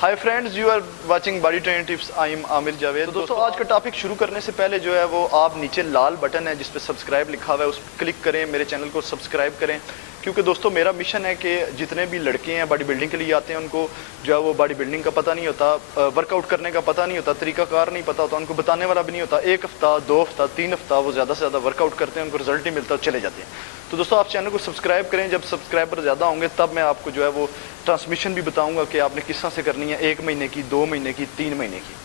Hi friends, you are watching body training tips. I am Aamir Javed. तो दोस्तों आज का टॉपिक शुरू करने से पहले जो है वो आप नीचे लाल बटन है जिस पे सब्सक्राइब लिखा हुआ है उस पर क्लिक करें, मेरे चैनल को सब्सक्राइब करें, क्योंकि दोस्तों मेरा मिशन है कि जितने भी लड़के हैं बॉडी बिल्डिंग के लिए आते हैं उनको जो है वो बॉडी बिल्डिंग का पता नहीं होता, वर्कआउट करने का पता नहीं होता, तरीकाकार नहीं पता होता, उनको बताने वाला भी नहीं होता। 1 हफ्ता 2 हफ्ता 3 हफ्ता वो ज़्यादा से ज़्यादा वर्कआउट करते हैं, उनको रिजल्ट नहीं मिलता, चले जाते हैं। तो दोस्तों आप चैनल को सब्सक्राइब करें, जब सब्सक्राइबर ज़्यादा होंगे तब मैं आपको जो है वो ट्रांसमिशन भी बताऊंगा कि आपने किस तरह से करनी है, 1 महीने की, 2 महीने की, 3 महीने की।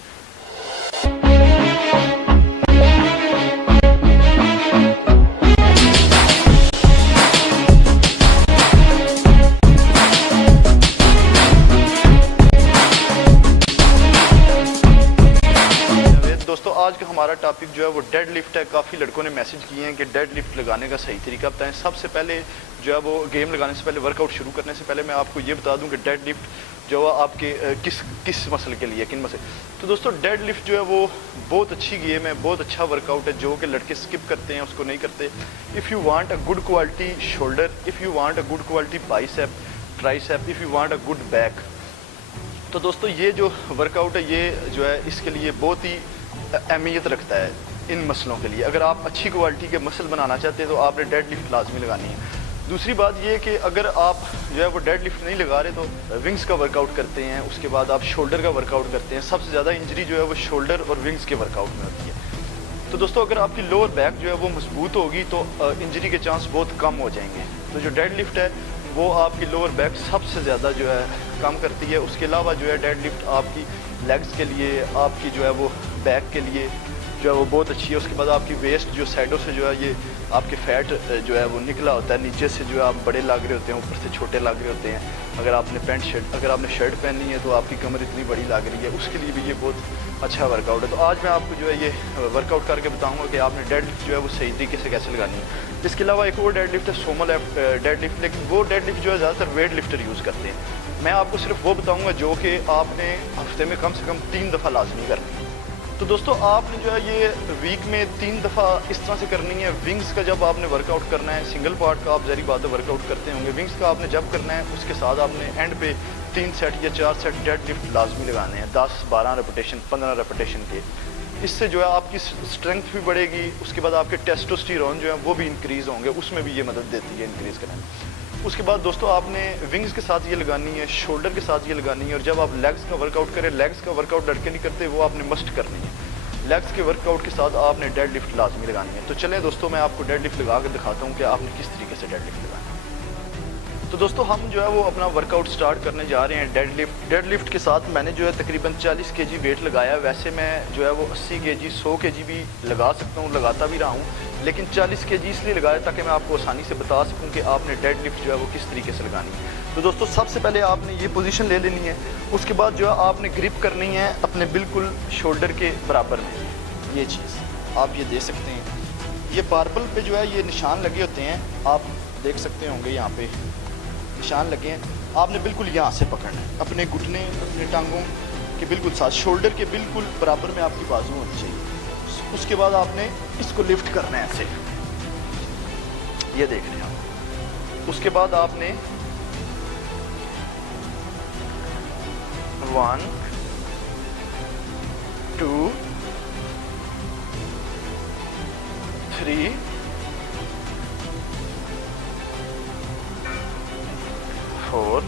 दोस्तों आज का हमारा टॉपिक जो है वो डेड लिफ्ट है। काफ़ी लड़कों ने मैसेज किए हैं कि डेड लिफ्ट लगाने का सही तरीका बताएं। सबसे पहले जो है वो गेम लगाने से पहले, वर्कआउट शुरू करने से पहले मैं आपको ये बता दूं कि डेड लिफ्ट जो है आपके किस मसल के लिए, किन मसल। तो दोस्तों डेड लिफ्ट जो है वो बहुत अच्छी गेम है, बहुत अच्छा वर्कआउट है जो कि लड़के स्किप करते हैं, उसको नहीं करते। If you want a good quality shoulder, if you want a good quality bicep, tricep, if you want a good back, तो दोस्तों ये जो वर्कआउट है ये जो है इसके लिए बहुत ही अहमियत रखता है इन मसलों के लिए। अगर आप अच्छी क्वालिटी के मसल बनाना चाहते हैं तो आपने डेड लिफ्ट लाजमी लगानी है। दूसरी बात ये कि अगर आप जो है वो डेड लिफ्ट नहीं लगा रहे तो विंग्स का वर्कआउट करते हैं, उसके बाद आप शोल्डर का वर्कआउट करते हैं। सबसे ज़्यादा इंजरी जो है वो शोल्डर और विंग्स के वर्कआउट में होती है। तो दोस्तों अगर आपकी लोअर बैक जो है वो मजबूत होगी तो इंजरी के चांस बहुत कम हो जाएंगे। तो जो डेड लिफ्ट है वो आपकी लोअर बैक सबसे ज़्यादा जो है कम करती है। उसके अलावा जो है डेड लिफ्ट आपकी लेग्स के लिए, आपकी जो है वो बैक के लिए जो है वो बहुत अच्छी है। उसके बाद आपकी वेस्ट जो साइडों से जो है ये आपके फैट जो है वो निकला होता है, नीचे से जो है आप बड़े लाग रहे होते हैं, ऊपर से छोटे लाग रहे होते हैं। अगर आपने अगर आपने शर्ट पहनी है तो आपकी कमर इतनी बड़ी लाग रही है, उसके लिए भी ये बहुत अच्छा वर्कआउट है। तो आज मैं आपको जो है ये वर्कआउट करके बताऊंगा कि आपने डेड लिफ्ट जो है वो सही तरीके से कैसे लगानी है। इसके अलावा एक और डेड लिफ्ट है सोमल डेड लिफ्ट, लेकिन वो डेड लिफ्ट जो है ज़्यादातर वेट लिफ्टर यूज़ करते हैं। मैं आपको सिर्फ वो बताऊंगा जो कि आपने हफ्ते में कम से कम 3 दफ़ा लाजमी करनी है। तो दोस्तों आपने जो है ये वीक में 3 दफ़ा इस तरह से करनी है। विंग्स का जब आपने वर्कआउट करना है, सिंगल पार्ट का आप ज़री बात है वर्कआउट करते होंगे, विंग्स का आपने जब करना है उसके साथ आपने एंड पे 3 सेट या 4 सेट डेड लिफ्ट लाजमी लगाने हैं, 10-12 रेपिटेशन, 15 रेपिटेशन के। इससे जो है आपकी स्ट्रेंथ भी बढ़ेगी, उसके बाद आपके टेस्टोस्टेरोन जो है वो भी इंक्रीज़ होंगे, उसमें भी ये मदद देती है इंक्रीज़ करने में। उसके बाद दोस्तों आपने विंग्स के साथ ये लगानी है, शोल्डर के साथ ये लगानी है। और जब आप लेग्स का वर्कआउट करें, लेग्स का वर्कआउट लड़के नहीं करते, वो आपने मस्ट करनी है। लेग्स के वर्कआउट के साथ आपने डेड लिफ्ट लाजमी लगानी है। तो चलें दोस्तों मैं आपको डेड लिफ्ट लगा कर दिखाता हूँ कि आपने किस तरीके से डेड लिफ्ट लगाना है। तो दोस्तों हम जो है वो अपना वर्कआउट स्टार्ट करने जा रहे हैं डेड लिफ्ट। डेड लिफ्ट के साथ मैंने जो है तकरीबन 40 kg वेट लगाया। वैसे मैं जो है वो 80 kg 100 kg भी लगा सकता हूँ, लगाता भी रहा हूँ, लेकिन 40 kg इसलिए लगाया ताकि मैं आपको आसानी से बता सकूं कि आपने डेड लिफ्ट जो है वो किस तरीके से लगानी है। तो दोस्तों सबसे पहले आपने ये पोजीशन ले लेनी है। उसके बाद जो है आपने ग्रिप करनी है अपने बिल्कुल शोल्डर के बराबर में। ये चीज़ आप ये दे सकते हैं, ये बारबल पे जो है ये निशान लगे होते हैं, आप देख सकते होंगे यहाँ पे निशान लगे हैं। आपने बिल्कुल यहाँ से पकड़ना है, अपने घुटने अपने टांगों के बिल्कुल साथ, शोल्डर के बिल्कुल बराबर में आपकी बाजू होनी चाहिए। उसके बाद आपने इसको लिफ्ट करना है ऐसे, ये देख रहे हैं आप। उसके बाद आपने 1 2 3 4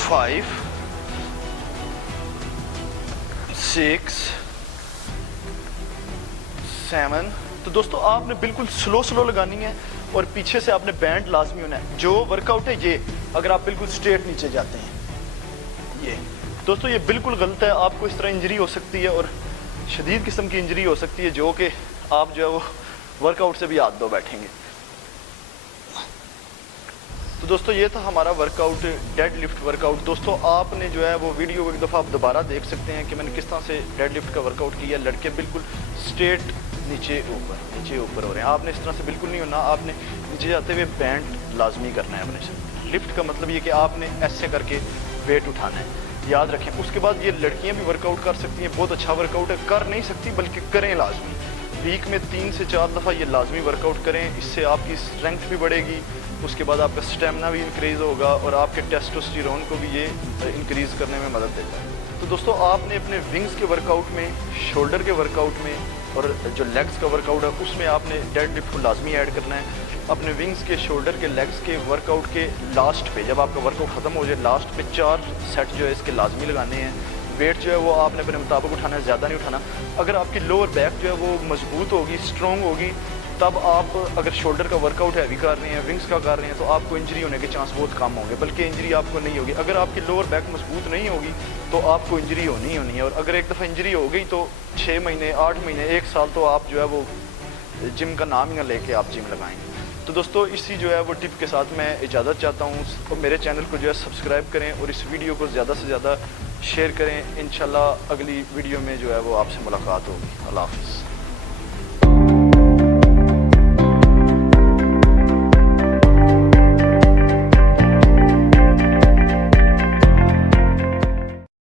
5 6 7। तो दोस्तों आपने बिल्कुल स्लो लगानी है और पीछे से आपने बैंड लाजमी होना है। जो वर्कआउट है ये, अगर आप बिल्कुल स्ट्रेट नीचे जाते हैं, ये दोस्तों ये बिल्कुल गलत है। आपको इस तरह इंजरी हो सकती है और शदीद किस्म की इंजरी हो सकती है जो कि आप जो है वो वर्कआउट से भी हाथ धो बैठेंगे। तो दोस्तों ये था हमारा वर्कआउट, डेड लिफ्ट वर्कआउट। दोस्तों आपने जो है वो वीडियो को एक दफ़ा आप दोबारा देख सकते हैं कि मैंने किस तरह से डेड लिफ्ट का वर्कआउट किया। लड़के बिल्कुल स्ट्रेट नीचे ऊपर हो रहे हैं, आपने इस तरह से बिल्कुल नहीं होना। आपने नीचे जाते हुए बैंड लाजमी करना है अपने से। लिफ्ट का मतलब ये कि आपने ऐसे करके वेट उठाना है, याद रखें। उसके बाद ये लड़कियां भी वर्कआउट कर सकती हैं, बहुत अच्छा वर्कआउट है। कर नहीं सकती बल्कि करें लाजमी। वीक में 3 से 4 दफ़ा ये लाजमी वर्कआउट करें। इससे आपकी स्ट्रेंथ भी बढ़ेगी, उसके बाद आपका स्टेमिना भी इंक्रीज़ होगा और आपके टेस्टोस्टेरोन को भी ये इंक्रीज़ करने में मदद देता है। तो दोस्तों आपने अपने विंग्स के वर्कआउट में, शोल्डर के वर्कआउट में और जो लेग्स का वर्कआउट है उसमें आपने डेड लिफ्ट को लाजमी ऐड करना है। अपने विंग्स के, शोल्डर के, लेग्स के वर्कआउट के लास्ट पे, जब आपका वर्कआउट ख़त्म हो जाए, लास्ट पे 4 सेट जो है इसके लाजमी लगाने हैं। वेट जो है वो आपने अपने मुताबिक उठाना है, ज़्यादा नहीं उठाना। अगर आपकी लोअर बैक जो है वो मजबूत होगी, स्ट्रॉन्ग होगी, तब आप अगर शोल्डर का वर्कआउट हैवी कर रहे हैं, विंग्स का कर रहे हैं, तो आपको इंजरी होने के चांस बहुत कम होंगे, बल्कि इंजरी आपको नहीं होगी। अगर आपकी लोअर बैक मजबूत नहीं होगी तो आपको इंजरी होनी ही होनी है। और अगर एक दफ़ा इंजरी हो गई तो 6 महीने, 8 महीने, 1 साल तो आप जो है वो जिम का नाम ही ना लेके आप जिम लगाएंगे। तो दोस्तों इसी जो है वो टिप के साथ मैं इजाज़त चाहता हूँ। और मेरे चैनल को जो है सब्सक्राइब करें और इस वीडियो को ज़्यादा से ज़्यादा शेयर करें। इंशाल्लाह अगली वीडियो में जो है वो आपसे मुलाकात होगी। अल्लाह हाफ़िज़।